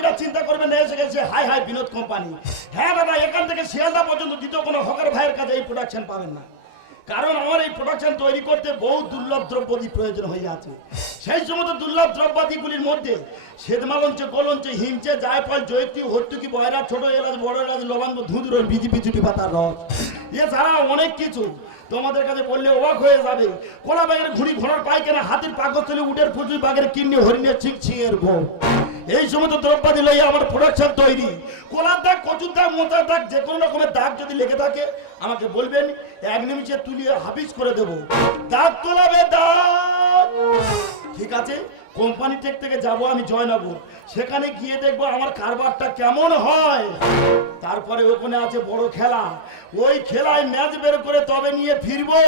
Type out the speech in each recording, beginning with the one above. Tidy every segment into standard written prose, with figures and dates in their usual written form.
বৌদিরা চিন্তা করবে না, এসে গেছে হাই হাই বিনোদ কোম্পানি। হ্যাঁ দাদা, এখান থেকে শিয়ালদা পর্যন্ত দ্বিতীয় কোনো হকার ভাইয়ের কাছে এই প্রোডাকশন পাবেন না, কারণ আমার এই প্রোডাকশন তৈরি করতে বহু দুর্লভ দ্রব্যাদি প্রয়োজন হয়ে আছে। সেই সমস্ত দুর্লভ দ্রব্যাদিগুলির মধ্যে শ্বেতমালঞ্চ, কলঞ্চ, হিমচে, জায়ফল, জয়ত্রী, হর্তুকি, বয়রা, ছোট এলাচ, বড় এলাচ, লবঙ্গ, ধুঁধুর, বিচি বিচুটি পাতার রস, এছাড়া অনেক কিছু তোমাদের কাছে বললে অবাক হয়ে যাবে। কোলা বাগের ঘুড়ি, ঘোড়ার পায়খানা, হাতির পাকস্থলী, উটের পুজুই, বাঘের কিডনি, হরিণের চিংচিংয়ের ভোগ, এই সমস্ত দ্রব্যাদি লইয়া আমার প্রোডাকশন তৈরি। কোলার দাগ, কচুর দাগ, মোচার দাগ, যে কোনো রকমের দাগ যদি লেগে থাকে আমাকে বলবেন, এক নিমিষে তুলিয়ে হাফিজ করে দেবো। দাগ তোলাবে দাগ, ঠিক আছে? কোম্পানি টেক থেকে যাবো আমি জয়নগর, সেখানে গিয়ে দেখবো আমার কারবারটা কেমন হয়। তারপরে ওখানে আছে বড় খেলা, ওই খেলায় ম্যাচ বের করে তবে নিয়ে ফিরবো।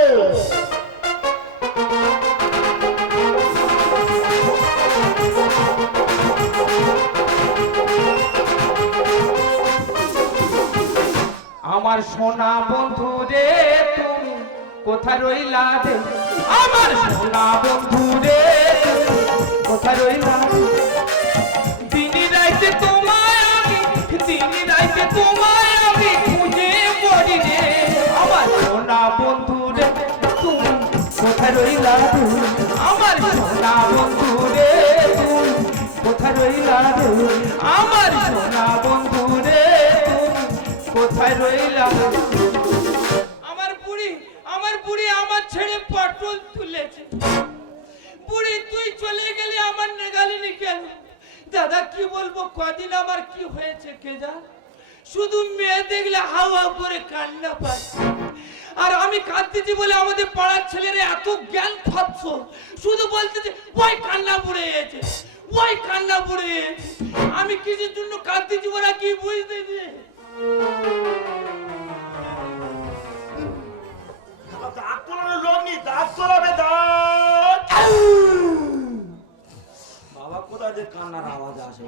আমার সোনা বন্ধু রে তুমি কোথায় রইলা রে, আমার সোনা বন্ধু রে কোথায় রইলা, দিন রাইতে তোমায় আমি, দিন রাইতে তোমায় আমি খুঁজে মরি রে, আমার সোনা বন্ধু রে তুমি কোথায় রইলা রে, আমার সোনা বন্ধু রে তুমি কোথায় রইলা রে, আমার সোনা বন্ধু রে কোথায় রইলা। আমার বুড়ি আমার ছেড়ে পটল তুলেছে। বুড়ি তুই চলে গেলি, আমার নেগালিনি কেন? দাদা কি বলবো, কদিন আমার কি হয়েছে কে জান, শুধু মেয়ে দেখলে হাওয়া করে কান্না পাচ্ছে। আর আমি কাঁদতেছি বলে আমাদের পাড়ার ছেলেরা এত জ্ঞান খাচ্ছ, শুধু বলতেছে ওই কান্না পড়ে গেছে, ওই কান্না পড়ে গেছে। আমি কিসের জন্য কাঁদতেছি ওরা কি বুঝতেছে? বাবা কোথায় যে কান্নার আওয়াজ আসে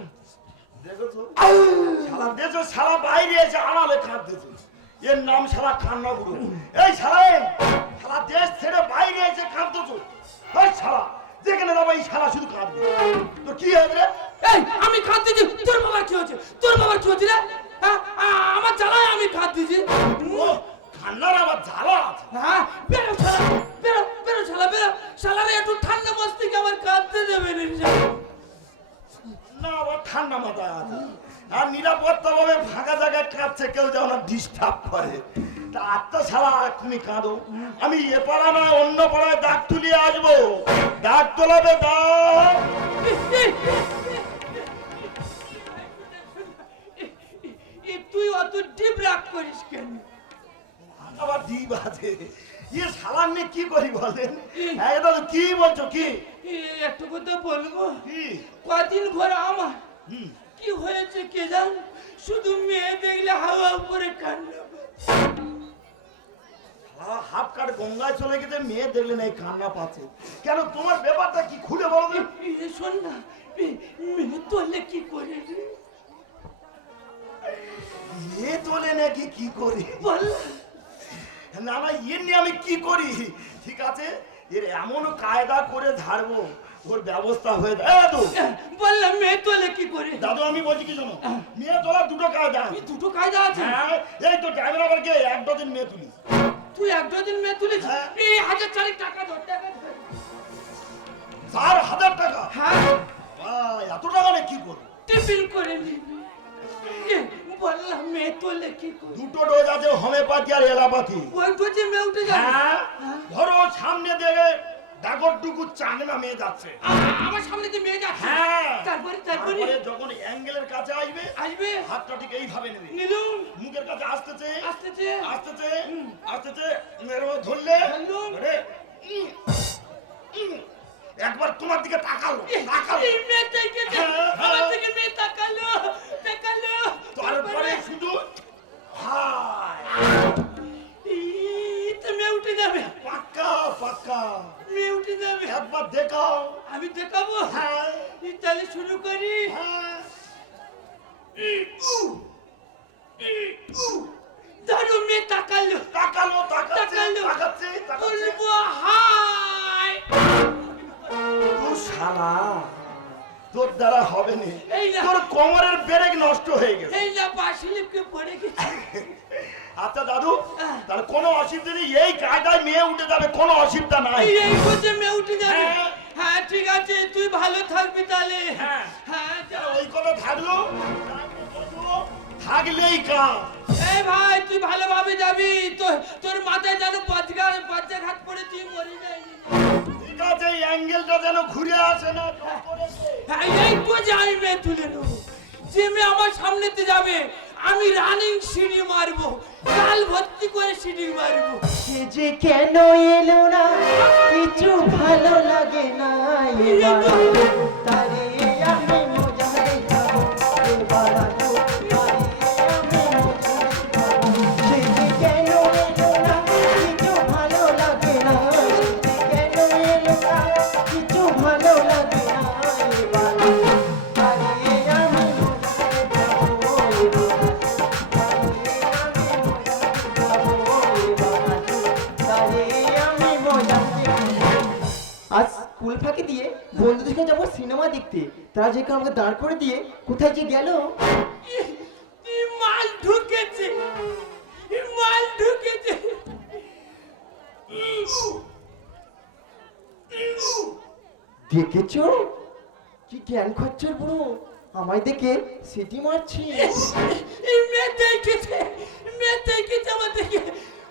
দেখেছো? শালা দেখছো, শালা বাইরে এসে আড়ালে কাঁদতেছে, এর নাম শালা কান্না বুড়ো। এই শালা দেশ ছেড়ে বাইরে এসে কাঁদতেছো, ওই শালা যেখানে যাবো এই শালা শুধু কাঁদবে। তো কি হবে রে? এই আমি কাঁদতেছি, তোর বাবার কি হচ্ছে? তোর বাবার কি হচ্ছে রে? আমার জ্বালায় আমি কাঁদতেছি। ও ঠান্ডার আবার জ্বালা আছে। হ্যাঁ বেরো শালা, বেরো বেরো শালা, বেরো শালারে একটু ঠান্ডা বসতে কি আমার কাঁদতে দেবে না? আবার ঠান্ডা মাথায় আছে আর নিরাপত্তা ভাবে ফাঁকা জায়গায় কাঁদছে, কেউ যেন ডিস্টার্ব করে। তা আত্মা শালা তুমি কাঁদো, আমি এ পাড়া না অন্য পাড়ায় দাগ তুলিয়ে আসবো। দাগ তোলাবে দাগ। তুই অত ডিপ রাগ করিস কেন? আবার ডিপ আছে, ইয়ে শালার নিয়ে কি করি বলেন? হ্যাঁ দাদা কি বলছো? কি একটা কথা বলবো? কি কদিন ঘরে আমার কি হয়েছে কে জান, শুধু মেয়ে দেখলে হাওয়া উপরে কান্না। হাফ কাট গঙ্গায় চলে গেছে, মেয়ে দেখলে না কান্না পাচ্ছে কেন? তোমার ব্যাপারটা কি খুলে বলো? শোন না, মেয়ে তোলে কি করে? মেয়ে তোলে নাকি কি করি বল না। না এর নিয়ে আমি কি করি? ঠিক আছে, এর এমন কায়দা করে ঝাড়বো ওর ব্যবস্থা হয়ে যায়। বললাম মেয়ে তোলে কি করে? দাদু আমি বলছি কি শোনো, মেয়ে তোলার দুটো কায়দা। দুটো কায়দা আছে? হ্যাঁ, এই তো ড্রাইভার আবার কে এক ডজন মেয়ে তুলিস। তুই এক ডজন মেয়ে তুলিস? এই 1000 টাকা ধর, টাকা 4000 টাকা? হ্যাঁ। এত টাকা নিয়ে কি করবো? টিফিন করে নিবি। বললাম মেয়ে তোলে কি করে? দুটো ডোজ আছে, হোমিওপ্যাথি আর এলোপ্যাথি। ওই ডোজে মেয়ে উঠে যাবে? হ্যাঁ, ধরো সামনে দেখে ডাগরটুকু চাংনা মেয়ে যাচ্ছে, আমার সামনে যে মেয়ে যাচ্ছে, হ্যাঁ, তারপরে যখন অ্যাঙ্গেলের কাছে আসবে হাতটা ঠিক এইভাবে নেবে, নিলুম মুখের কাছে আসতেছে আসতেছে আসতেছে আসতেছে, ধরলে একবার তোমার দিকে তাকালো, এই মেয়ে থেকে আমার দিকে মেয়ে তাকালো, তাকালো, তারপরে শুধু হাই, তো মেয়ে উঠে যাবে। পাক্কা পাক্কা মেয়ে উঠে যাবে। একবার দেখাও। আমি দেখাবো? হ্যাঁ। তাহলে শুরু করি। হ্যাঁ। ধরো মেয়ে তাকালো, তাকালো, তাকালো, তাকাচ্ছে, বলবো হাই। তুই শালা, তোর দ্বারা হবে না। এই না তোর কোমরের ব্রেক নষ্ট হয়ে গেছে। এই না বাসিলিপকে পড়ে গেছে। আচ্ছা দাদু, তাহলে কোনো অসুবিধা নেই, এই কায়দায় মেয়ে উঠে যাবে, কোনো অসুবিধা নাই। এই বুঝে মেয়ে উঠে যাবে। হ্যাঁ। হ্যাঁ ঠিক আছে, তুই ভালো থাকবি তাহলে। হ্যাঁ। হ্যাঁ তাহলে ওই কথা থাকলো, থাকলেই কাজ। এই ভাই তুই ভালোভাবে যাবি, তোর মাথায় যেন বাচ্চাঘাত পড়ে তুই মরে যায়নি। ঠিক আছে, এই অ্যাঙ্গেলটা যেন ঘুরে আসে না। হ্যাঁ এই তো যাই মেয়ে তুলে নেবো। যে মেয়ে আমার সামনেতে যাবে আমি রানিং সিঁড়ি মারবো, কাল ভর্তি করে সিঁড়ি মারবো। সে যে কেন এলো না, কিছু ভালো লাগে না এবার, তারে আমি মজা দেখাবো এবার আজো, তারে আমি মজা দেখাবো। সে যে কেন এলো না, কিছু ভালো লাগে না, সে যে কেন এলো না, কিছু ভালো লাগে না এবার, তারে আমি মজা দেখাবো এবার। আজ স্কুল ফাঁকি দিয়ে বন্ধুদের সঙ্গে যাবো সিনেমা দেখতে, তারা যে আমাকে দাঁড় করে দিয়ে কোথায় যে গেল। মাল ঢুকেছে, মাল ঢুকেছে। দেখেছো কি জ্ঞান খচ্চর বুড়ো, আমায় দেখে সিটি মারছে। এই মেয়ে দেখেছে, মেয়ে দেখেছে আমার দেখে।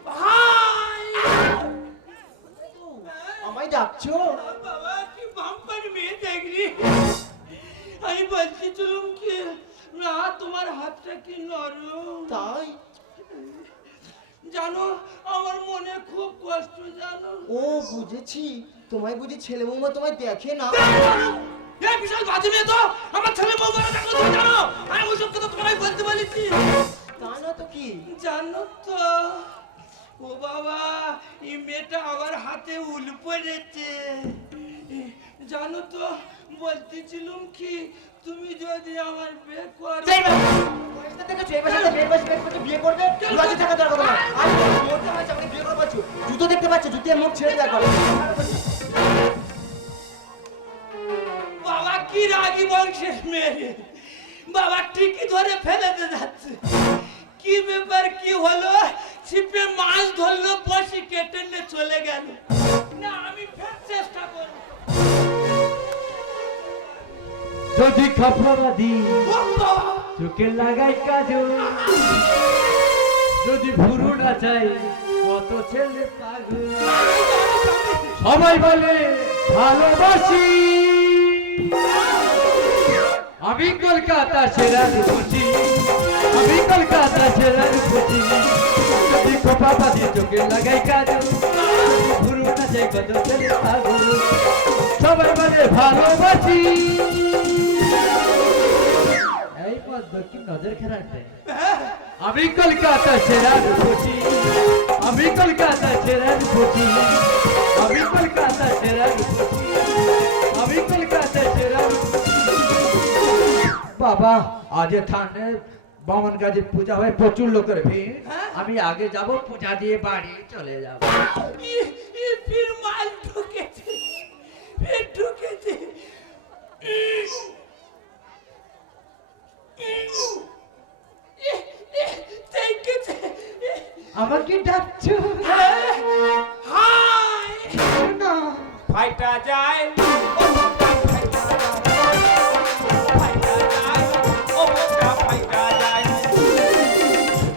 ভাই আমায় ডাকছো? বাবা কি বাম্পার মেয়ে দেখলি। আমি বলছি চলুন কি না, তোমার হাতটা কি নরম। তাই? জানো আমার মনে খুব কষ্ট জানো। ও বুঝেছি, তোমায় বুঝি ছেলে বৌমা তোমায় দেখে না। এই বিশাল বাজে মেয়ে তো, আমার ছেলে বউ বড় দেখলো তুমি জানো। আমি ওসব কথা তোমায় বলতে বলেছি। তা না তো কি? জানো তো ও বাবা, এই মেয়েটা আমার হাতে উল পড়েছে। জানো তো বলতেছিলাম কি, তুমি যদি আমার বিয়ে করো। বয়সটা দেখেছো, এই বয়সে মেয়ের বয়সে মেয়ের বয়সে বিয়ে করবে? লজ্জা থাকা দরকার তোমার। আজ মরতে হয়েছে, আমাকে বিয়ে করে পাচ্ছ। জুতো দেখতে পাচ্ছ, জুতিয়ে মুখ ছেড়ে দেখো। বাবা কি রাগী বংশের মেয়ে, বাবা ঠিকই ধরে ফেলেতে যাচ্ছে। কি ব্যাপার, কি হলো? ছিপে মাছ ধরলো, বসি কেটে নিয়ে চলে গেল। না আমি ফের চেষ্টা করব। যদি খাপড়াবাদি ও বাবা, চোখে লাগাই কাজল, যদি ভুরু নাচাই কত ছেলে পাগল, সবাই বলে ভালোবাসি, আমি কলকাতা সেরা রূপসী, আমি কলকাতা সেরা রূপসী, যদি খোপাবাদি চোখে লাগাই কাজল, ভুরু নাচাই কত ছেলে পাগল, সবাই বলে ভালোবাসি। এই পদ্ম কি নজর খারাপ দেয়? আমি কলকাতা সেরা রূপসী, আমি কলকাতা সেরা রূপসী, আমি কলকাতা সেরা রূপসী, আমি কলকাতা সেরা রূপসী। বাবা আজ থানে বামন গাজে পূজা হয়, প্রচুর লোকের ভিড়। আমি আগে যাব, পূজা দিয়ে বাড়ি চলে যাব। ফির মাল ঢুকেছে, ফির ঢুকেছে। দেখেছে আমাকে ডাকছো? হাই না, ফাইটা যায়, ফাইটা যায়, ও মোটা ফাইটা যায়।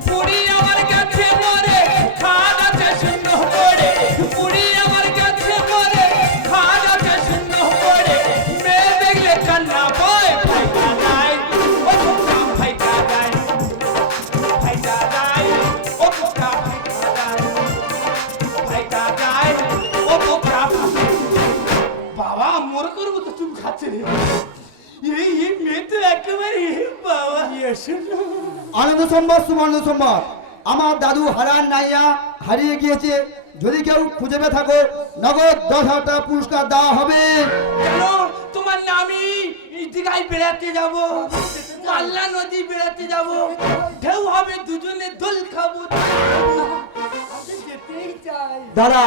পুরি আমার কাছে মরে, খান আছে শূন্য পড়ে। পুরি আমার কাছে মরে, খান আছে শূন্য পড়ে। মেয়ে দেখলে কান্না বয়, ফাইটা যায়, ও মোটা ফাইটা যায়, ফাইটা যায়, ও মোটা ফাইটা যায়, ফাইটা যায়, ও মোটা। বাবা মরে করবো তো তুমি খাচ্ছে রে। এই মেয়ে তো একেবারে বাবা আনন্দ সংবাদ, সুবর্ণ সংবাদ। আমার দাদু হারান নাইয়া হারিয়ে গিয়েছে। যদি কেউ খুঁজে পেয়ে থাকো, নগদ 10,000 টাকা পুরস্কার দেওয়া হবে। কেন তোমার নামি দীঘায় বেড়াতে যাব, মাল্লা নদী বেড়াতে যাব, ঢেউ হবে দুজনে দোল খাবো। আমি যেতেই চাই। দাদা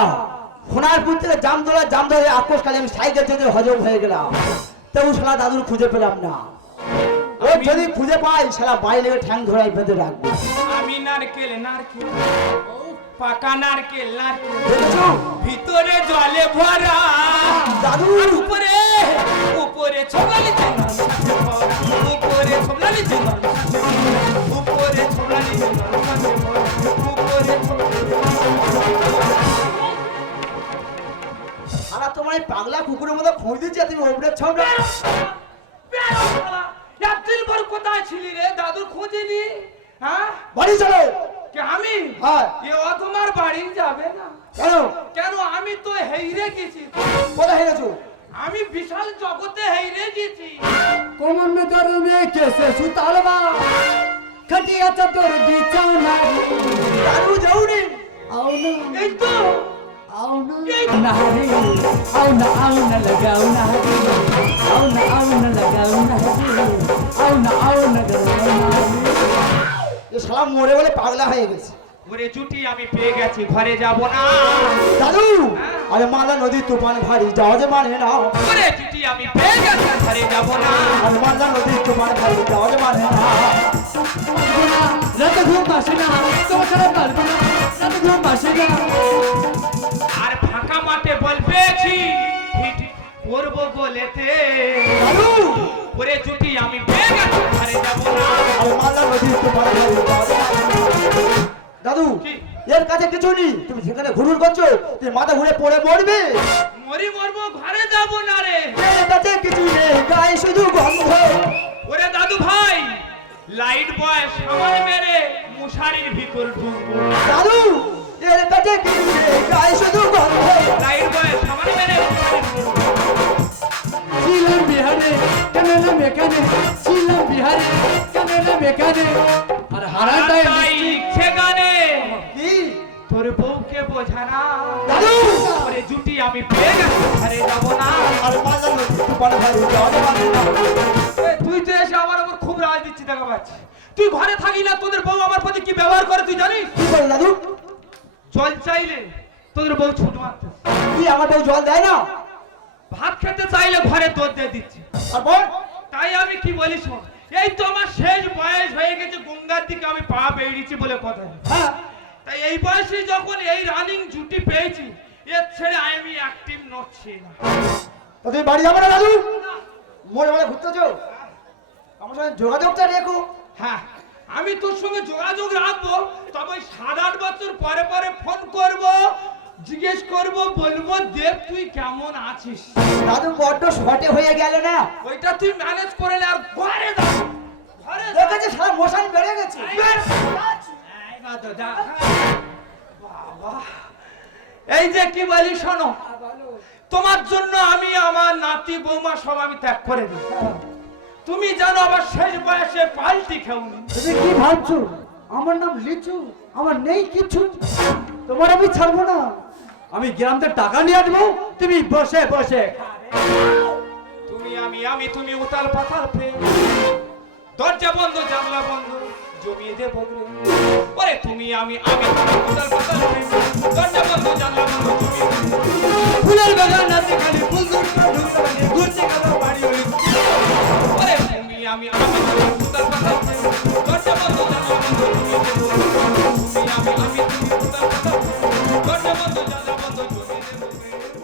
সোনারপুর থেকে জামদরা আক্রোশ কালে আমি সাইকেল থেকে হজম হয়ে গেলাম, তবু শালা দাদুর খুঁজে পেলাম না। ও যদি খুঁজে পাই সারা বাড়ি লেগে ঠ্যাং ধরাই বেঁধে রাখবো। আমি নারকেল নারকেল পাকা নারকেল নারকেল দেখেছো ভিতরে জলে ভরা দাদু আর উপরে উপরে ছোবলালি জল উপরে ছোবলালি জল উপরে ছোবলালি জল উপরে সারা তোমার এই পাগলা কুকুরের মতো খোঁজ দিচ্ছে তুমি ওপরে ছবড়া। একদিন পর কোথায় ছিলি রে দাদুর খোঁজেনি হ্যাঁ বাড়ি চলো। কে আমি হ্যাঁ এ ও তোমার বাড়ি যাবে না কেন কেন আমি তো হেইরে গেছি কোথায় হেরেছো? আমি বিশাল জগতে হেইরে গেছি কোমন में दर्द में कैसे सुतालवा खटिया चतुर बिछौना দাদু যাওনি आओ ना এই তো आओ ना नहारी आओ ना लगाओ नहारी आओ ना लगाओ नहारी आओ ना लगाओ नहारी এ শালা মরে বলে পাগলা হয়ে গেছে। ওরে জুটি আমি পেয়ে গেছি ঘরে যাব না দাদু আরে মালা নদী তুফান ভারী যাওয়া যে মানে না। ওরে জুটি আমি পেয়ে গেছি ঘরে যাব না আরে মালা নদী তুফান ভারী যাওয়া যে মানে না। रात घूम पासेना तो खराब बालबना रात घूम पासेना আর ফাঁকা মাঠে বল পেয়েছি হিট করব বলেতে দাদু ওরে জুটি আমি পেয়ে গেছি ঘরে যাব না আরে মালা নদী তুফান ভারী যাওয়া যে মানে না। দাদু কি? এর কাছে কিছু নেই, তুমি যেখানে ঘুরঘুর করছো তুমি মাথা ঘুরে পড়ে মরবে। মরি মরবো ঘরে যাব না রে এর কাছে কিছু নেই, গায়ে শুধু গন্ধ। ওরে দাদু ভাই লাইট বয় সামান মেরে মশারির ভিতর ঢুকবো দাদু এর কাছে কিছু নেই, গায়ে শুধু গন্ধ। লাইট বয় সামান মেরে মশারির ভিতর চিলাম বিহারে কানেনা মেকানে চিলাম বিহারে কানেনা মেকানে আর হারাটাই তাই ইচ্ছে গানে কি তোর বউকে বোঝানা দাদু ওরে জুটি আমি পেয়ে গেছি ঘরে যাব না আর মালা নদী তুফান ভারী যাওয়া যে মানে না। তুই তো এসে আমার উপর খুব রাজ দিচ্ছি দেখা পাচ্ছি তুই ঘরে থাকি না তোদের বউ আমার প্রতি কি ব্যবহার করে তুই জানিস কি বল দাদু? জল চাইলে তোদের বউ ছুট মারতে কি আমার বউ জল দেয় না? ভাত খেতে চাইলে ঘরে দুধ দিয়ে দিচ্ছি আর বল তাই আমি কি বলি শোন এই তো আমার শেষ বয়স হয়ে গেছে গঙ্গার দিকে আমি পা বেরিয়েছি বলে কথা হ্যাঁ তাই এই বয়সে যখন এই রানিং জুটি পেয়েছি এর ছেড়ে আমি অ্যাক্টিভ নড়ছি না তা তুমি বাড়ি যাবে না দাদু? মরে বলে ঘুরতেছো? আমার সঙ্গে যোগাযোগটা রেখো। হ্যাঁ আমি তোর সঙ্গে যোগাযোগ রাখবো তবে 7-8 বছর পরে পরে ফোন করব জিজ্ঞেস করব বলবো দেখ তুই কেমন আছিস দাদু বড্ড শর্টে হয়ে গেল না। ওইটা তুই ম্যানেজ করে নে আর ঘরে যা ঘরে যা। দেখেছি সারা মশান বেড়ে গেছে। এই বাদো, যা। বাবা, এই যে কি বলি শোনো তোমার জন্য আমি আমার নাতি বৌমা সব আমি ত্যাগ করে দিই তুমি জানো আবার শেষ বয়সে পাল্টি খেউনি তুমি কি ভাবছো আমার নাম লিচু আমার নেই কিছু তোমার আমি ছাড়বো না আমি গ্রাম থেকে টাকা নিয়ে আসবো তুমি বসে বসে তুমি আমি তুমি উতাল পাতাল প্রেম দরজা বন্ধ জানলা বন্ধ জমিয়ে দেব ওরে তুমি আমি তুমি উতাল পাতাল প্রেম দরজা বন্ধ জানলা বন্ধ জমিয়ে দেব ফুলের বাগান নাতে খালি ফুল দুটো ঢুকতে পারে ঘুরছে কালো বাড়ি ওই ওরে তুমি আমি তুমি উতাল পাতাল প্রেম দরজা বন্ধ জানলা বন্ধ জমিয়ে দেব তুমি আমি তুমি উতাল পাতাল প্রেম দরজা বন্ধ জানলা বন্ধ জমিয়ে দেব